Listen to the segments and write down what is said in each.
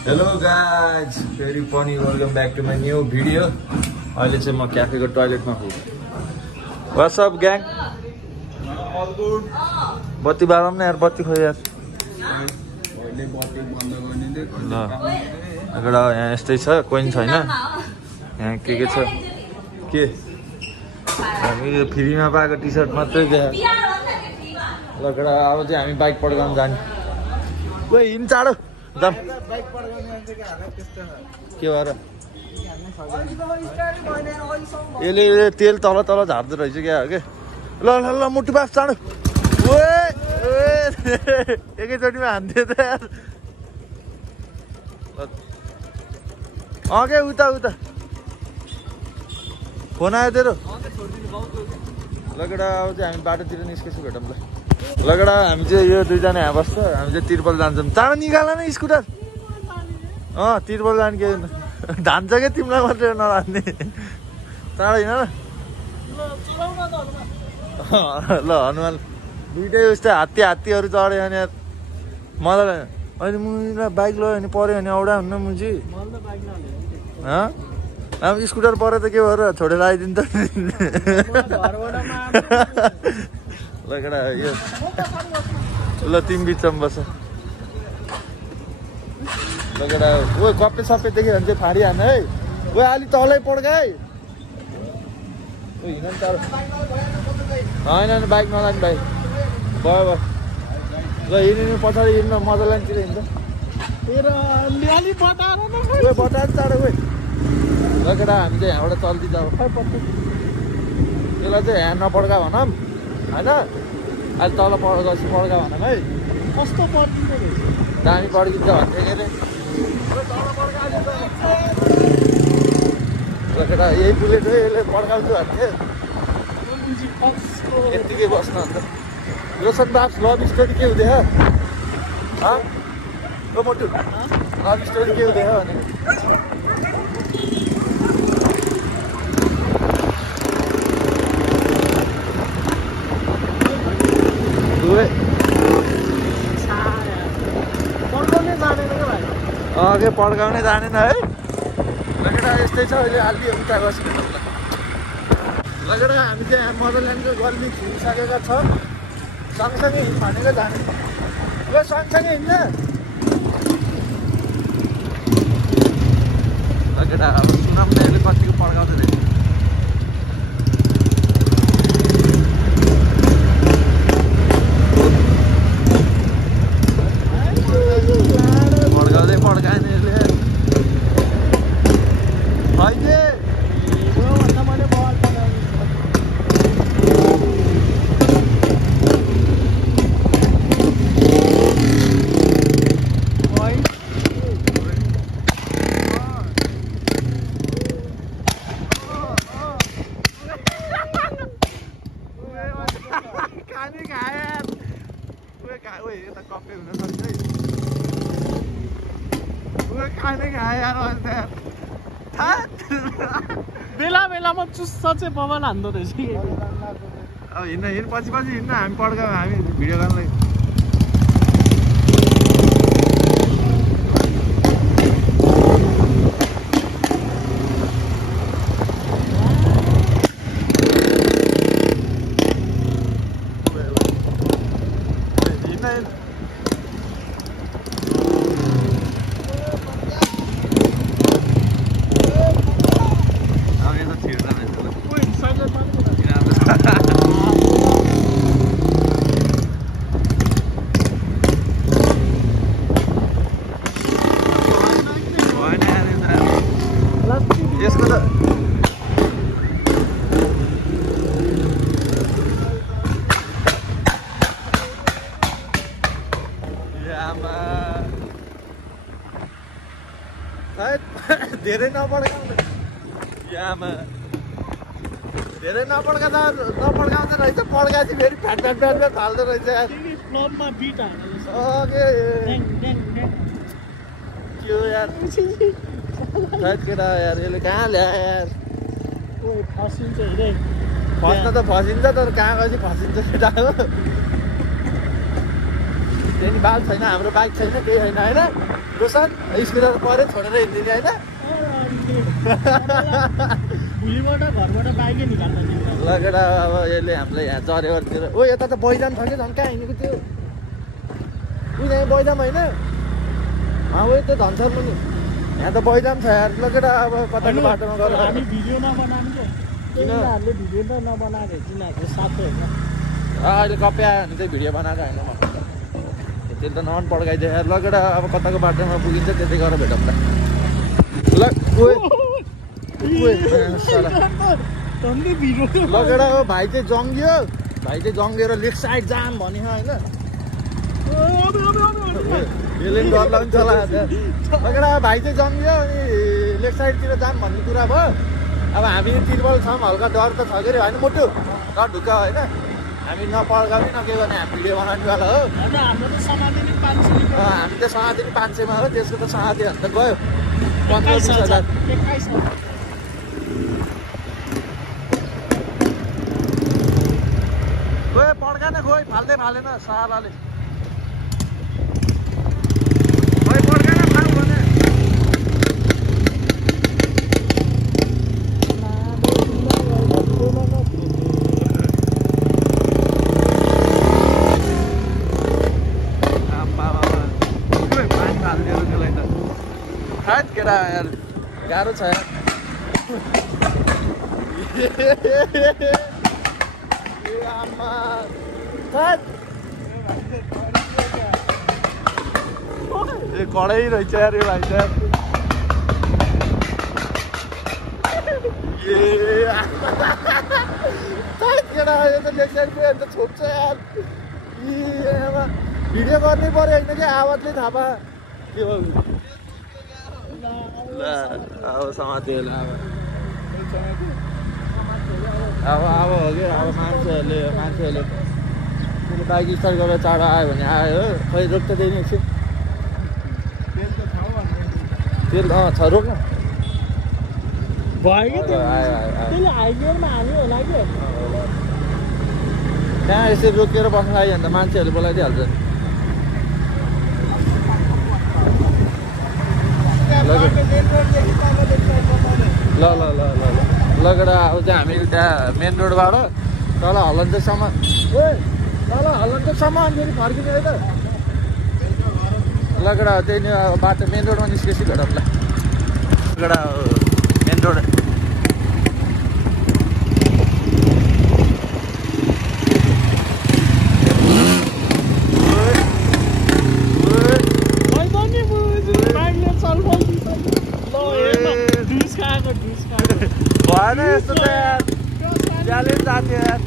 Hello guys, फेरि पनि welcome back to my new video. अहिले चाहिँ म क्याफेको टोयलेटमा छु। What's up gang? All good. बत्ती बारौँ न यार, बत्ती खो यार। अहिले बत्ती बन्द गर्ने दे। ल एउटा यहाँ यस्तै छ, कोइन छैन यहाँ। के छ के हामी फ्रीमा पाएको टी सर्ट मात्रै क्या। ल केटा, अब चाहिँ हामी बाइक पड्काउनु जाने। ओ हिँड चाँडो जाम। के भएर यसले तेल तल तल झार्दो रहेछ क्या के। ल ल ल मुटु बाफ चाँडो। एकैचोटिमा हान्थ्यो त यार। के उता उता फोन आयो तेरो? लगेडा अब चाहिँ हामी बाटोतिर निस्केछु, भेटौँ ल। लगेडा हामी चाहिँ यो दुईजना यहाँ बस्छ, हामी चाहिँ तिर्पल जान्छौँ। चाँडो निकाल न स्कुटर। तिर्पल जाने के धान्छ क्या तिमीलाई मात्रै नलान्ने। चाँडो हिँड न। ल हनुमान दुइटै उस्तै हात्तीहरू चढ्यो भने मजाले। अहिले मुला बाइक लग्यो भने पऱ्यो भने औडा हुन्न मुजी। अब स्कुटर पऱ्यो त के भएर छोडेर आइदिनु त। ल केटा यो ल तिमी बिचमा बस। ल केटा ओ कप्पे सप्पे देख्यो भने चाहिँ फाडिहाल्नु है। ओ अलि तलै पड्का है। हिँड नि तर होइन बाइक नलाने भाइ। भयो भयो ल हिँड्नु पछाडि हिँड्नु मजा लानेतिर हिँड्छ। बटाएर चाँडो गयो। ल केटा हामी चाहिँ यहाँबाट चल्दिन्छ अब। खै पत्ती त्यसलाई चाहिँ यहाँ नपड्का भनौँ होइन। अहिले तल पड्का भनौँ है। कस्तो पर्दिन्छ दामी पड्किन्छ भन्थ्यो के अरे। ल केटा यही बुलेट हो, यसले पड्काउँछु भन्थ्यो। यत्तिकै बस्नु अन्त। रोशन बाप्स लभ स्टोरी के हुँदैछ? ओ मोटु लभ स्टोरी के हुँदैछ भने पड्काउने जानेन है। लगेडा यस्तै छ अहिले। अलि उता बस्नु लगेडा हामी चाहिँ यहाँ मदरल्यान्डको गल्ली छिरिसकेका छौँ। सँगसँगै भनेर जाने। ल सँगसँगै हिँड्न लगेडा। अब सुनाम न यसले कतिको पड्काउँछ रहेछ। पड्काएन यसले अहिले। बेला बेलामा चुस्छ चाहिँ बबाल हान्दो रहेछ कि। अब हिँड्न पछि हिँड्न हामी पड्काउँ। हामी भिडियो गर्नलाई यसको त धेरै नपड्काउँछ धेरै नपड्काउँदा रहेछ। पड्काएपछि फेरि फ्याट फाल्दो रहेछ यार। के हो यार केटा यार, यसले कहाँ ल्यायो यार। फस्न त फसिन्छ तर कहाँ गएपछि फसिन्छ केटा हो। त्यही नि बाल छैन हाम्रो बाइक छैन केही छैन होइन रोशन स्कुटर पऱ्यो छोडेर हिँडिदिने होइन भोलिबाट घरबाट बाइकै निकाल्नु लगेर अब यसले हामीलाई यहाँ जरेवरतिर ओ यता त बैदाम छ कि झन् कहाँ हिँडेको त्यो यहाँ बैदाम होइन अब त्यो धनसर पनि यहाँ त बैदाम छ यार लगेर अब कताको बाटोमा गएर हामी भिडियो नबनाउनु किन हामीले भिडियो त नबनाएको चिनाएको साथै होइन अहिले कपी आयो भने चाहिँ भिडियो बनाएको होइन म त्यसले त नन पड्काइदियो यार लगेर अब कताको बाटोमा पुगिन्छ त्यतै गरेर भेटौँ ल लगेर भाइ चाहिँ जङ्गियो भाइ चाहिँ जङ्गिएर लेफ्ट साइड जाम भन्यो होइन यसले पनि डर लाग्छ होला लगेर भाइ चाहिँ जङ्गियो अनि लेफ्ट साइडतिर जाम भन्ने कुरा भयो अब हामी तिरबल छौँ हल्का डर त छ कि होइन मोटो डर ढुक्का होइन हामी नपड्काउने न के गर्ने हामी भिडियो बनाउनेवाला हो हामी त समातिनी 500मा हो त्यसको त समाति अन्त गयो 15,000 गयो पड्का न गयो फाल्दै फालेन सालाले गयो पड्का न फाल भने केटा यार गाह्रो छ यार कडै रहेछ यार यो भाइ चाहिँ केटा यो त लेफ्ट साइड पुग्यो भने त छोप्छ यार भिडियो गर्नै पर्यो होइन कि आवाजले थाहा पा के भयो अब समात्यो अब हो कि अब मान्छेहरूले बाइक स्टार्ट गरेर चाँडो आयो भने आयो खै रोक्दैन एकछिन तेल छ रोक्न भयो कि त्यहाँ यसरी रोकेर बस्नु लागि भने त मान्छेहरूले बोलाइदिइहाल्छ ल लगेर अब चाहिँ हामी त्यहाँ मेन रोडबाट तल हलन्चोकसम्म अनि फर्किने है त लगेर त्यही नै बाटो मेन रोडमा निस्केपछि भेटौँ ल लगेर मेन रोड भएन यस्तो त यार च्यालेन्ज जान्थ्यो यार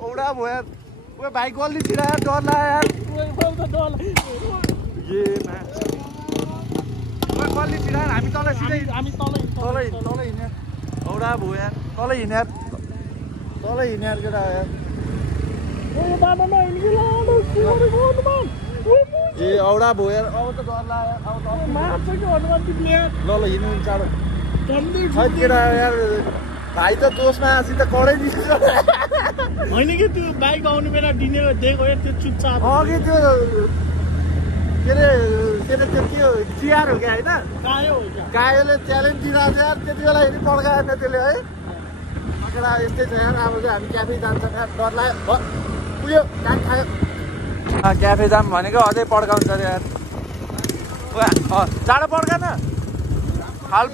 औडा भयो यार भाइ गल्ली छिरा यार डर लाग्यो यार गल्ली छिरा हामी तल सिधै तल हिँड्ने औडा भयो यार तल हिँड्ने केटा यार ए औडा भयो यार अब त डर लाग्यो ल हिँड्नु चाँडो खै केटा यार भाइ त दोषमा आएपछि त कडै दिन्छ होइन कि त्यो बाइक आउने बेला दिने दिएको त्यो चुपचाप अघि त्यो के अरे त्यो के हो चियर हो क्या होइन गायोले च्यालेन्ज दिइरहेको छ यार त्यति बेला फेरि पड्काएन त्यसले है केटा यस्तै छ यार अब चाहिँ हामी क्याफे जान्छौँ यार डर लाग्यो उयो काग खायो क्याफे जाम भनेको अझै पड्काउँछ अरे यार चाँडो पड्का न फाल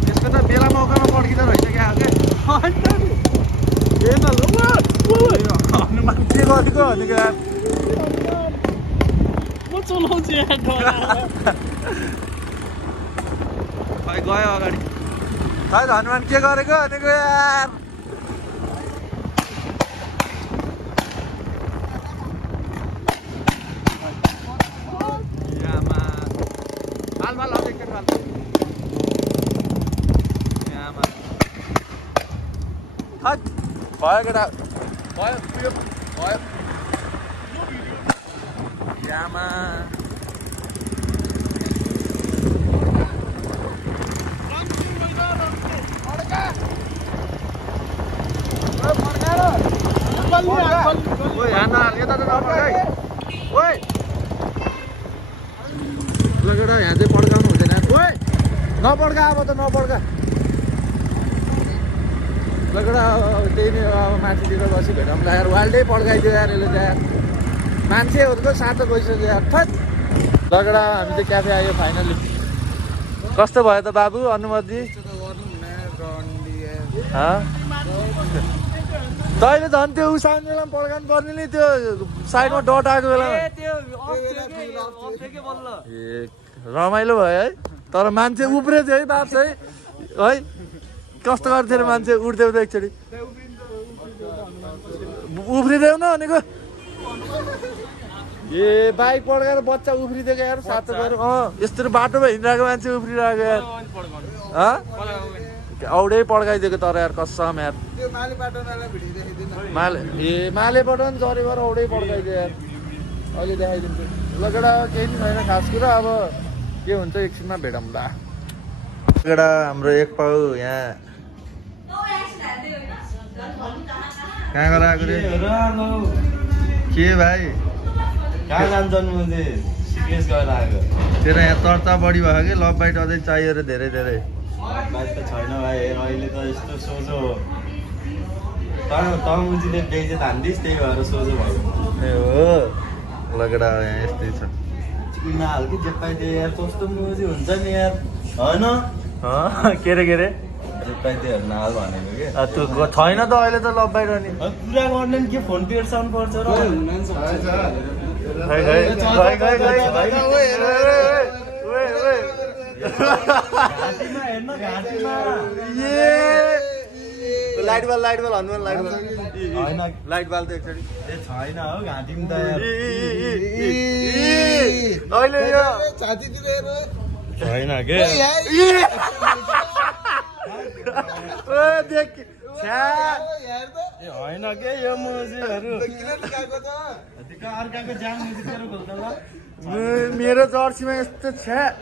त्यसको त बेला मौकामा पड्किँदो रहेछ क्या हनुमान के गरेको भनेको यार म चलाउँछु यार खै गयो अगाडि खै हनुमान के गरेको भनेको यार फाल अब एकछिन फाल भयो केटा भयो पुग्यो भयो यामा यहाँ चाहिँ पड्काउनु हुँदैन ओए नपड्का अब त नपड्का लगेर त्यही नै अब माथितिर बसी भेटौँला यार वाल्डै पड्काइदियो यार यसले त यार मान्छेहरूको सातो गइसक्यो यार थट लगेर हामी चाहिँ क्याफे आयो फाइनली कस्तो भयो त बाबु अनुमति तैँले झन् त्यो उसान बेलामा पड्काउनु पर्ने नि त्यो साइडमा डट आएको बेलामा ए रमाइलो भयो है तर मान्छे उब्रे थियो है बाप है कस्तो गर्थ्यो मान्छे उठ्दै एकचोटि उफ्रिदेऊ न भनेको ए बाइक पड्काएर बच्चा उफ्रिदिएको यार सातो गएर यस्तो बाटोमा हिँडिरहेको मान्छे उफ्रिरहेको यार औडै पड्काइदिएको तर यार कसम यार माले पठाउनु जरे गरेर औडै पड्काइदियो यार अहिले देखाइदिन्छु ल केटा केही पनि छैन खास कुरा अब के हुन्छ एकछिनमा भेटौँला केटा हाम्रो एक पाउ यहाँ कहाँ गराएको रे के भाइ कहाँ जान्छन् मैले सिक्रेस गरेर आएको तेरो यहाँ चर्चा बढी भयो कि लभ बाइट अझै चाहियो रे धेरै धेरै बाइक त छैन भाइ अहिले त यस्तो सोझो तमुजीले बेइज्जत हान्दिस् त्यही भएर सोझो भयो ए हो लगेडा यहाँ यस्तै छ चिकिनमा हाल्के जे पाइदियो यार कस्तो मुजी हुन्छ नि यार होइन के रे जे पाइदियोहरू नहाल भनेको के त्यो छैन त अहिले त लभ बाइट अनि कुरा गर्ने के फोन बिर्साउनु पर्छ र घाँटीमा हेर्न घाँटीमा लाइट बल हनुमान होइन लाइट बाल त एकचोटि ए छैन हो घाँटीमा त अहिले यो छैन के देख होइन के यो मुजीहरू अर्काको जाम मुजी तेरो खोल्छ ल मेरो जर्सीमा यस्तो छैन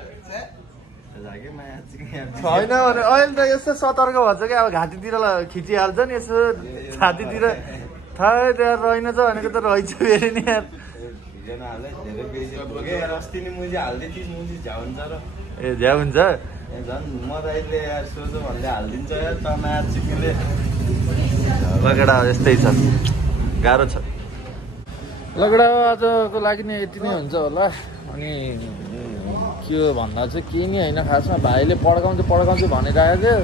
भने अहिले त यस्तो सतर्क भन्छ कि अब घाँटीतिर खिचिहाल्छ नि यसो छातीतिर थाहै त्यहाँ रहेनछ भनेको त रहेछ फेरि नि यार अस्ति नि मुजी हाल्दै थिइस् मुजी झ्याउ हुन्छ र ए झ्याउ हुन्छ झन् म त अहिले यार सोझो भन्दै हालिदिन्छ यार तमा चिकनले लगेडा यस्तै छ गाह्रो छ लगेडा आजको लागि नै यति नै हुन्छ होला अनि के भन्दा चाहिँ केही नै होइन खासमा भाइले पड्काउँछु भनिरहेको थियो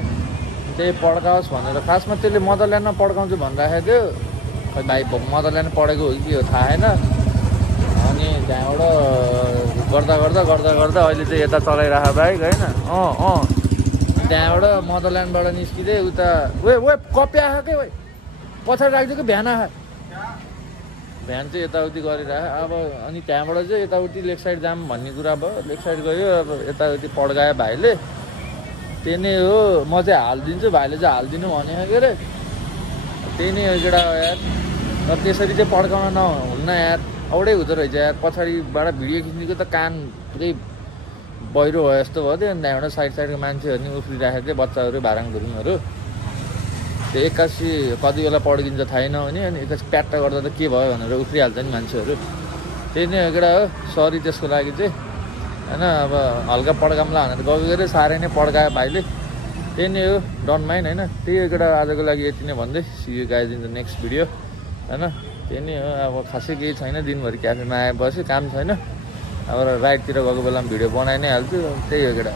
त्यही पड्काओस् भनेर खासमा त्यसले मदरल्यान्डमा पड्काउँछु भनिरहेको थियो खै भाइ मदरल्यान्ड पढेको हो कि हो थाहा छैन अनि त्यहाँबाट गर्दा अहिले चाहिँ यता चलाइरहेको बाइक होइन त्यहाँबाट मदरल्यान्डबाट निस्किँदै उता कपी आएको के पछाडि राखिदिएको भ्यान आयो भ्यान चाहिँ यताउति गरिरह्यो अब अनि त्यहाँबाट चाहिँ यताउति लेफ्ट साइड जाम भन्ने कुरा भयो लेफ्ट साइड गयो अब यताउति पड्कायो भाइले त्यही नै हो म चाहिँ हालिदिन्छु भाइले चाहिँ हालिदिनु भनेको के अरे त्यही नै हो केटा यार तर त्यसरी चाहिँ पड्काउन नहुन्न यार औडै हुँदो रहेछ यार पछाडिबाट भिडियो खिच्नेको त कान पुरै बहिरो भयो जस्तो भयो त्यो अनि त्यहाँबाट साइडको मान्छेहरू नि उफ्रिराखेको थियो बच्चाहरू भाराङ भुरुङहरू त्यो एक्कासी कति बेला पड्किन्छ थाहैन भने अनि एक्कासी प्याट्ट गर्दा त के भयो भनेर उफ्रिहाल्छ नि मान्छेहरू त्यही नै हो केटा हो सरी त्यसको लागि चाहिँ होइन अब हल्का पड्काउँला भनेर गएको गएर साह्रै नै पड्कायो भाइले त्यही नै हो डन्ट माइन्ड होइन त्यही हो केटा आजको लागि यति नै भन्दै see you guys in the next video होइन त्यही नै हो अब खासै केही छैन दिनभरि क्याफेमा आएपछि काम छैन अब राइडतिर गएको बेलामा भिडियो बनाइ नै हाल्छु त्यही हो केटा